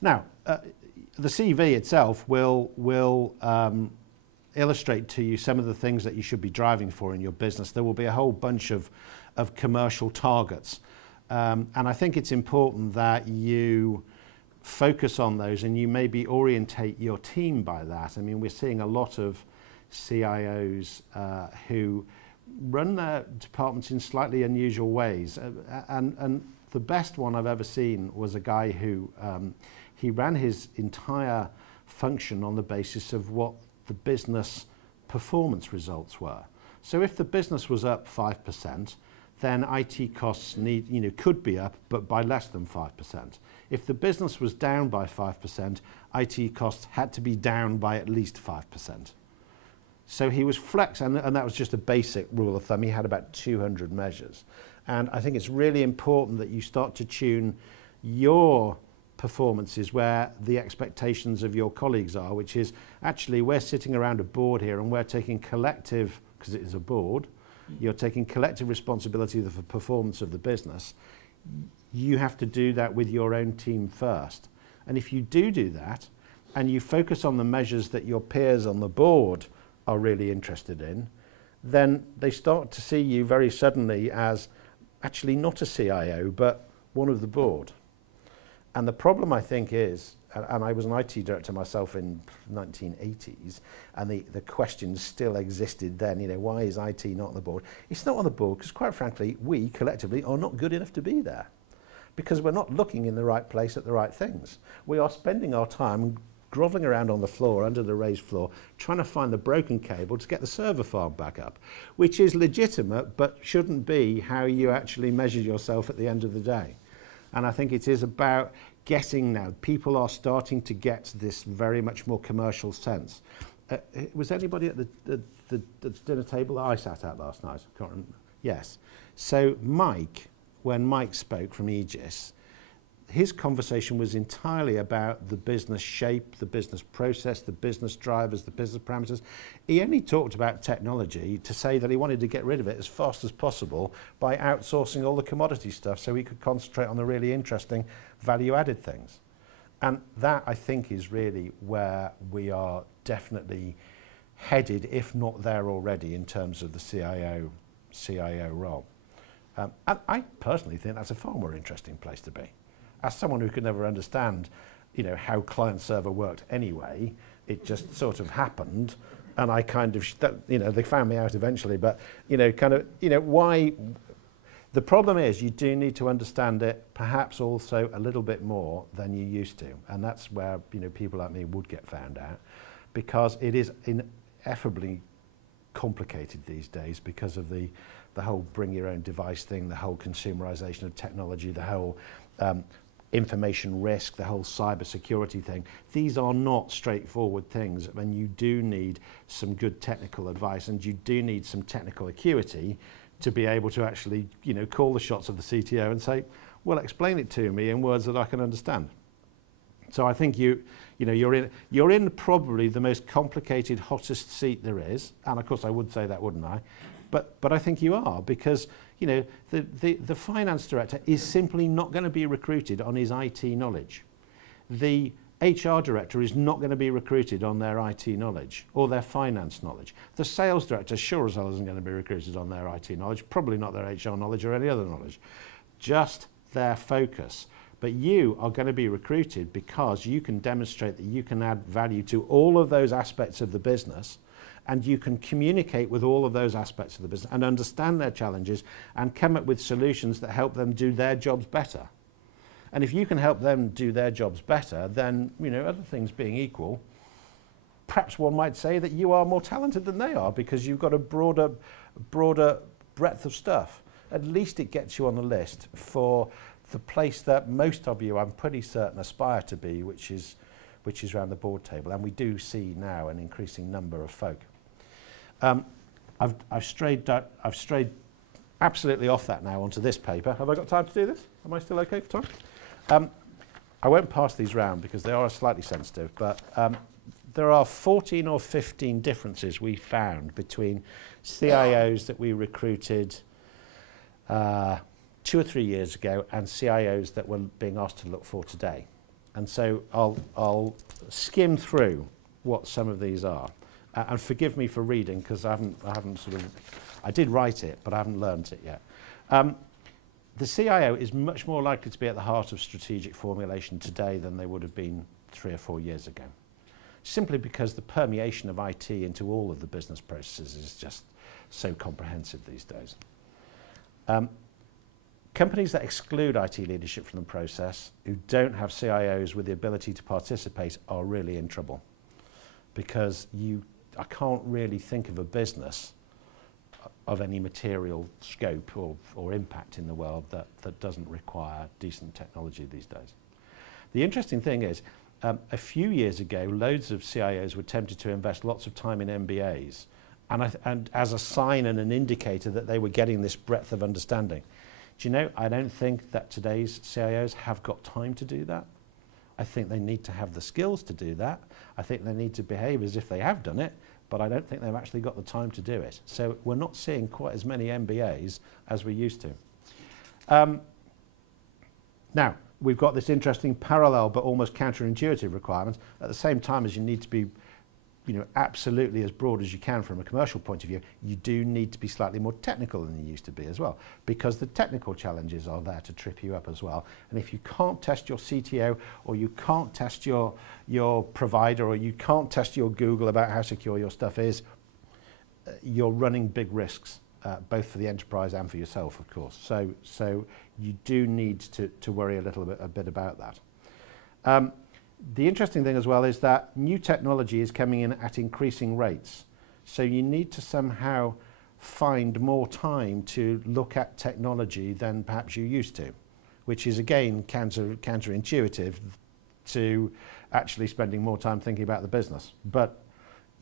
Now, the CV itself will illustrate to you some of the things that you should be driving for in your business. There will be a whole bunch of commercial targets. And I think it's important that you focus on those and you maybe orientate your team by that. I mean, we're seeing a lot of CIOs who run their departments in slightly unusual ways. And the best one I've ever seen was a guy who he ran his entire function on the basis of what the business performance results were. So if the business was up 5%, then IT costs could be up, but by less than 5%. If the business was down by 5%, IT costs had to be down by at least 5%. So he was and that was just a basic rule of thumb. He had about 200 measures. And I think it's really important that you start to tune your performances where the expectations of your colleagues are, which is actually we're sitting around a board here and we're taking collective, because it is a board, you're taking collective responsibility for the performance of the business. You have to do that with your own team first. And if you do that and you focus on the measures that your peers on the board are really interested in, then they start to see you very suddenly as actually not a CIO, but one of the board. And the problem, I think, is, and I was an IT director myself in 1980s, and the questions still existed then, why is IT not on the board? It's not on the board because, quite frankly, we collectively are not good enough to be there because we're not looking in the right place at the right things. We are spending our time groveling around on the floor, under the raised floor, trying to find the broken cable to get the server farm back up, which is legitimate, but shouldn't be how you actually measure yourself at the end of the day. And I think it is about getting now, people are starting to get this very much more commercial sense. Was anybody at the dinner table that I sat at last night? I can't remember. Yes. So Mike, when Mike spoke from Aegis, his conversation was entirely about the business shape, the business process, the business drivers, the business parameters. He only talked about technology to say that he wanted to get rid of it as fast as possible by outsourcing all the commodity stuff so he could concentrate on the really interesting value-added things. And that, I think, is really where we are definitely headed, if not there already, in terms of the CIO role. And I personally think that's a far more interesting place to be. As someone who could never understand, how client-server worked anyway, it just sort of happened, and I kind of, they found me out eventually. But why? The problem is you do need to understand it, perhaps also a little bit more than you used to, and that's where people like me would get found out, because it is ineffably complicated these days because of the whole bring your own device thing, the whole consumerization of technology, the whole information risk, the whole cyber security thing. These are not straightforward things, and you do need some good technical advice, and you do need some technical acuity to be able to actually, call the shots of the CTO and say, well, explain it to me in words that I can understand. So I think you're in probably the most complicated, hottest seat there is, and of course I would say that, wouldn't I? But I think you are, because the finance director is simply not going to be recruited on his IT knowledge. The HR director is not going to be recruited on their IT knowledge or their finance knowledge. The sales director sure as hell isn't going to be recruited on their IT knowledge, probably not their HR knowledge or any other knowledge, just their focus. But you are going to be recruited because you can demonstrate that you can add value to all of those aspects of the business, and you can communicate with all of those aspects of the business and understand their challenges and come up with solutions that help them do their jobs better. And if you can help them do their jobs better, then, other things being equal, perhaps one might say that you are more talented than they are because you've got a broader breadth of stuff. At least it gets you on the list for the place that most of you, I'm pretty certain, aspire to be, which is around the board table. And we do see now an increasing number of folk. I've strayed absolutely off that now onto this paper. Have I got time to do this? Am I still okay for time? I won't pass these round because they are slightly sensitive, but there are 14 or 15 differences we found between CIOs that we recruited 2 or 3 years ago and CIOs that we're being asked to look for today. And so I'll skim through what some of these are. And forgive me for reading, because I did write it, but I haven't learned it yet. The CIO is much more likely to be at the heart of strategic formulation today than they would have been 3 or 4 years ago. Simply because the permeation of IT into all of the business processes is just so comprehensive these days. Companies that exclude IT leadership from the process, who don't have CIOs with the ability to participate, are really in trouble. Because I can't really think of a business of any material scope or impact in the world that doesn't require decent technology these days. The interesting thing is, a few years ago, loads of CIOs were tempted to invest lots of time in MBAs, and as a sign and an indicator that they were getting this breadth of understanding. Do you know, I don't think that today's CIOs have got time to do that. I think they need to have the skills to do that. I think they need to behave as if they have done it, but I don't think they've actually got the time to do it. So we're not seeing quite as many MBAs as we used to. Now, we've got this interesting parallel but almost counterintuitive requirement. At the same time as you need to be absolutely as broad as you can from a commercial point of view, you do need to be slightly more technical than you used to be as well, because the technical challenges are there to trip you up as well. And if you can't test your CTO, or you can't test your provider, or you can't test your Google about how secure your stuff is, you're running big risks, both for the enterprise and for yourself, of course. So you do need to worry a bit about that. The interesting thing as well is that new technology is coming in at increasing rates. So you need to somehow find more time to look at technology than perhaps you used to, which is again counterintuitive to actually spending more time thinking about the business. But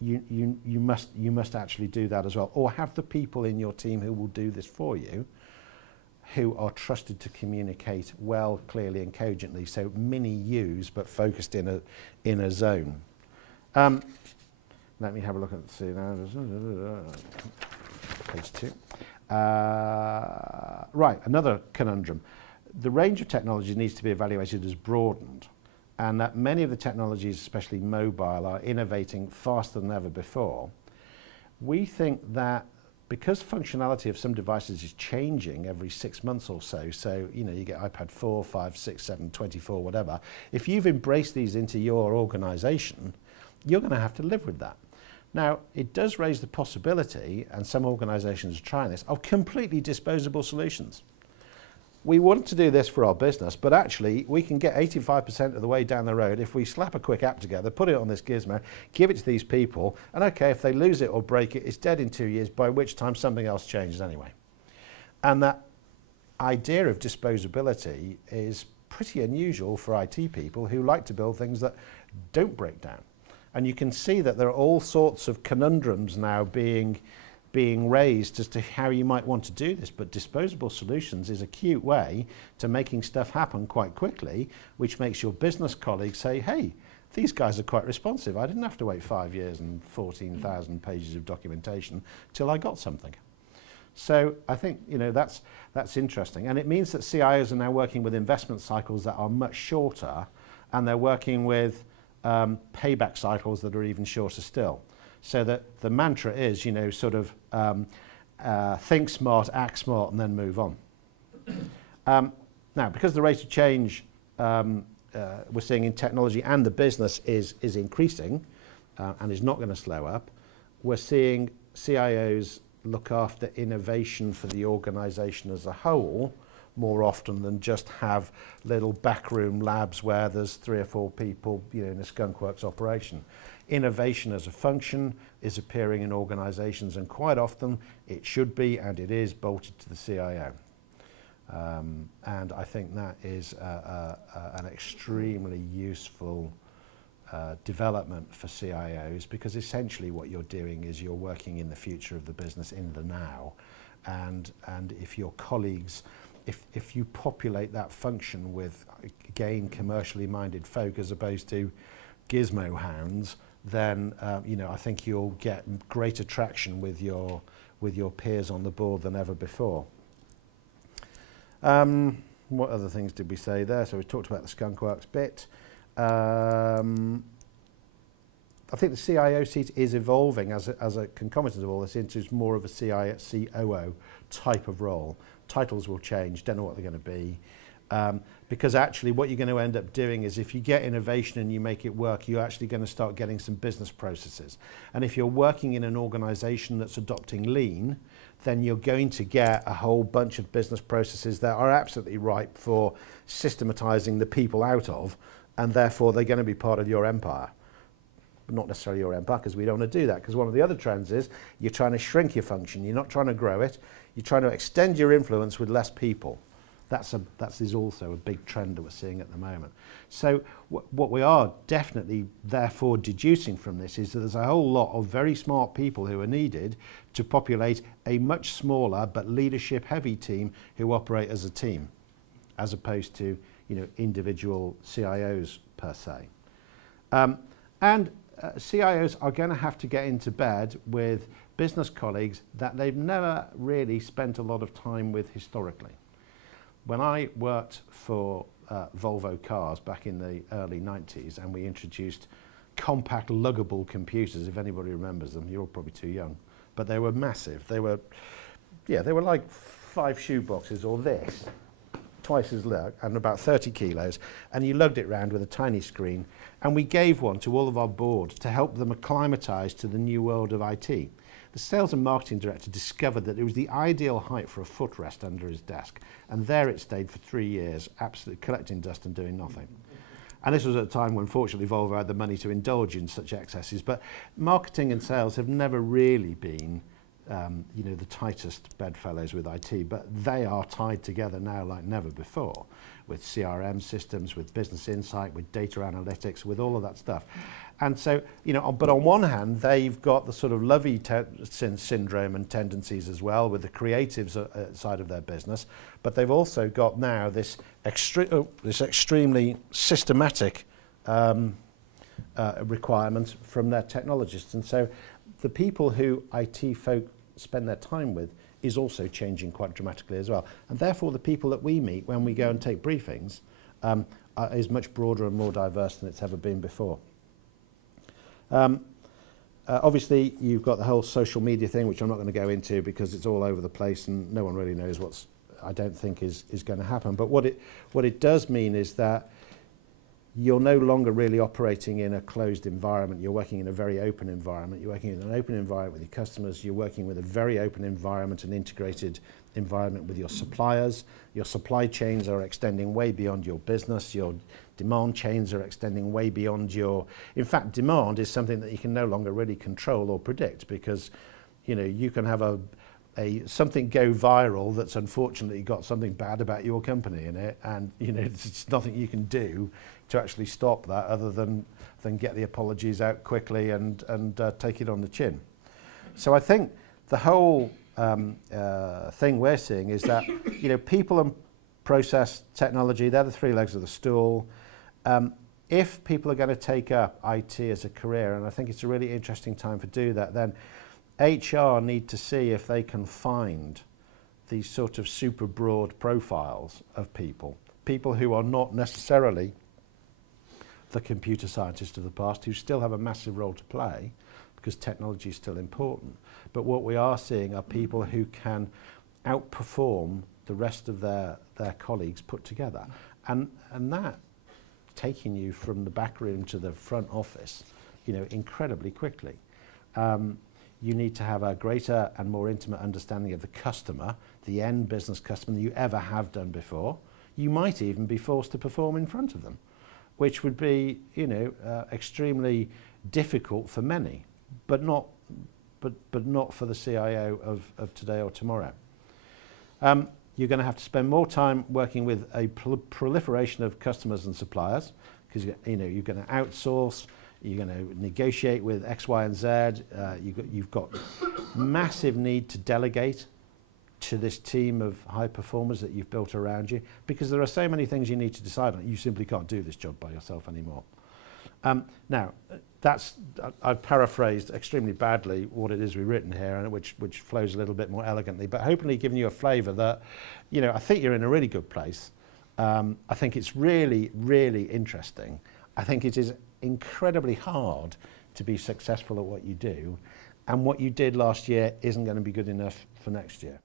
you must actually do that as well, or have the people in your team who will do this for you, who are trusted to communicate well, clearly and cogently, so mini U's but focused in a zone. Let me have a look at page 2. Right, another conundrum. The range of technology needs to be evaluated as broadened, and that many of the technologies, especially mobile, are innovating faster than ever before. We think that because functionality of some devices is changing every 6 months or so, you get iPad 4, 5, 6, 7, 24, whatever, if you've embraced these into your organization, you're going to have to live with that. Now, it does raise the possibility, and some organizations are trying this, of completely disposable solutions. We want to do this for our business, but actually we can get 85% of the way down the road if we slap a quick app together, put it on this gizmo, give it to these people, and okay, if they lose it or break it, it's dead in 2 years, by which time something else changes anyway. And that idea of disposability is pretty unusual for IT people who like to build things that don't break down. And you can see that there are all sorts of conundrums now being raised as to how you might want to do this, but disposable solutions is a cute way to making stuff happen quite quickly, which makes your business colleagues say, hey, these guys are quite responsive. I didn't have to wait 5 years and 14,000 pages of documentation till I got something. So I think that's interesting, and it means that CIOs are now working with investment cycles that are much shorter, and they're working with payback cycles that are even shorter still. So that the mantra is, think smart, act smart, and then move on. Now, because the rate of change we're seeing in technology and the business is increasing and is not going to slow up, we're seeing CIOs look after innovation for the organization as a whole more often than just have little backroom labs where there's 3 or 4 people in a skunkworks operation. Innovation as a function is appearing in organizations, and quite often it should be, and it is, bolted to the CIO. And I think that is an extremely useful development for CIOs, because essentially what you're doing is you're working in the future of the business, in the now, and if your colleagues, if you populate that function with, again, commercially minded folk as opposed to gizmo hounds, then you know, I think you'll get greater traction with your peers on the board than ever before. What other things did we say there? So we talked about the skunk works bit. I think the CIO seat is evolving as a concomitant of all this into more of a COO type of role. Titles will change, don't know what they're going to be. Because actually what you're going to end up doing is if you get innovation and you make it work, you're actually going to start getting some business processes. And if you're working in an organization that's adopting lean, then you're going to get a whole bunch of business processes that are absolutely ripe for systematizing the people out of, and therefore they're going to be part of your empire. But not necessarily your empire, because we don't want to do that, because one of the other trends is you're trying to shrink your function. You're not trying to grow it. You're trying to extend your influence with less people. That is also a big trend that we're seeing at the moment. So what we are definitely therefore deducing from this is that there's a whole lot of very smart people who are needed to populate a much smaller but leadership heavy team who operate as a team, as opposed to, you know, individual CIOs per se. CIOs are going to have to get into bed with business colleagues that they've never really spent a lot of time with historically. When I worked for Volvo Cars back in the early 90s, and we introduced compact luggable computers, if anybody remembers them, you're all probably too young, but they were massive. They were like 5 shoe boxes or this, twice as long, and about 30 kilos, and you lugged it around with a tiny screen, and we gave one to all of our board to help them acclimatise to the new world of IT. The sales and marketing director discovered that it was the ideal height for a footrest under his desk, and there it stayed for 3 years, absolutely collecting dust and doing nothing. And this was at a time when, fortunately, Volvo had the money to indulge in such excesses. But marketing and sales have never really been, you know, the tightest bedfellows with IT, but they are tied together now like never before, with CRM systems, with business insight, with data analytics, with all of that stuff. And so, you know, but on one hand, they've got the sort of Lovey syndrome and tendencies as well, with the creatives side of their business, but they've also got now this extremely systematic requirement from their technologists. And so the people who IT folk spend their time with is also changing quite dramatically as well. And therefore the people that we meet when we go and take briefings is much broader and more diverse than it's ever been before. Obviously you've got the whole social media thing, which I'm not going to go into because it's all over the place and no one really knows what's, I don't think is going to happen. But what it does mean is that you're no longer really operating in a closed environment. You're working in a very open environment. You're working in an open environment with your customers. You're working with a very open environment, an integrated environment with your suppliers. Your supply chains are extending way beyond your business. Your demand chains are extending way beyond your... In fact, demand is something that you can no longer really control or predict, because, you know, you can have something go viral that's unfortunately got something bad about your company in it, and, you know, it's nothing you can do to actually stop that other than get the apologies out quickly and take it on the chin. So I think the whole thing we're seeing is that, you know, people and process technology, they're the 3 legs of the stool. If people are going to take up IT as a career, and I think it's a really interesting time to do that, then HR need to see if they can find these sort of super broad profiles of people who are not necessarily the computer scientists of the past, who still have a massive role to play because technology is still important. But what we are seeing are people who can outperform the rest of their colleagues put together. And that taking you from the back room to the front office, you know, incredibly quickly. You need to have a greater and more intimate understanding of the customer, the end business customer, than you ever have done before. You might even be forced to perform in front of them, which would be, you know, extremely difficult for many, but not for the CIO of today or tomorrow. You're going to have to spend more time working with a proliferation of customers and suppliers, because, you know, you're going to outsource. You're going to negotiate with X, Y, and Z. You've got massive need to delegate to this team of high performers that you've built around you, because there are so many things you need to decide on. You simply can't do this job by yourself anymore. Now, I've paraphrased extremely badly what it is we've written here, and which flows a little bit more elegantly, but hopefully giving you a flavour that, you know, I think you're in a really good place. I think it's really, really interesting. I think it is incredibly hard to be successful at what you do, and what you did last year isn't going to be good enough for next year.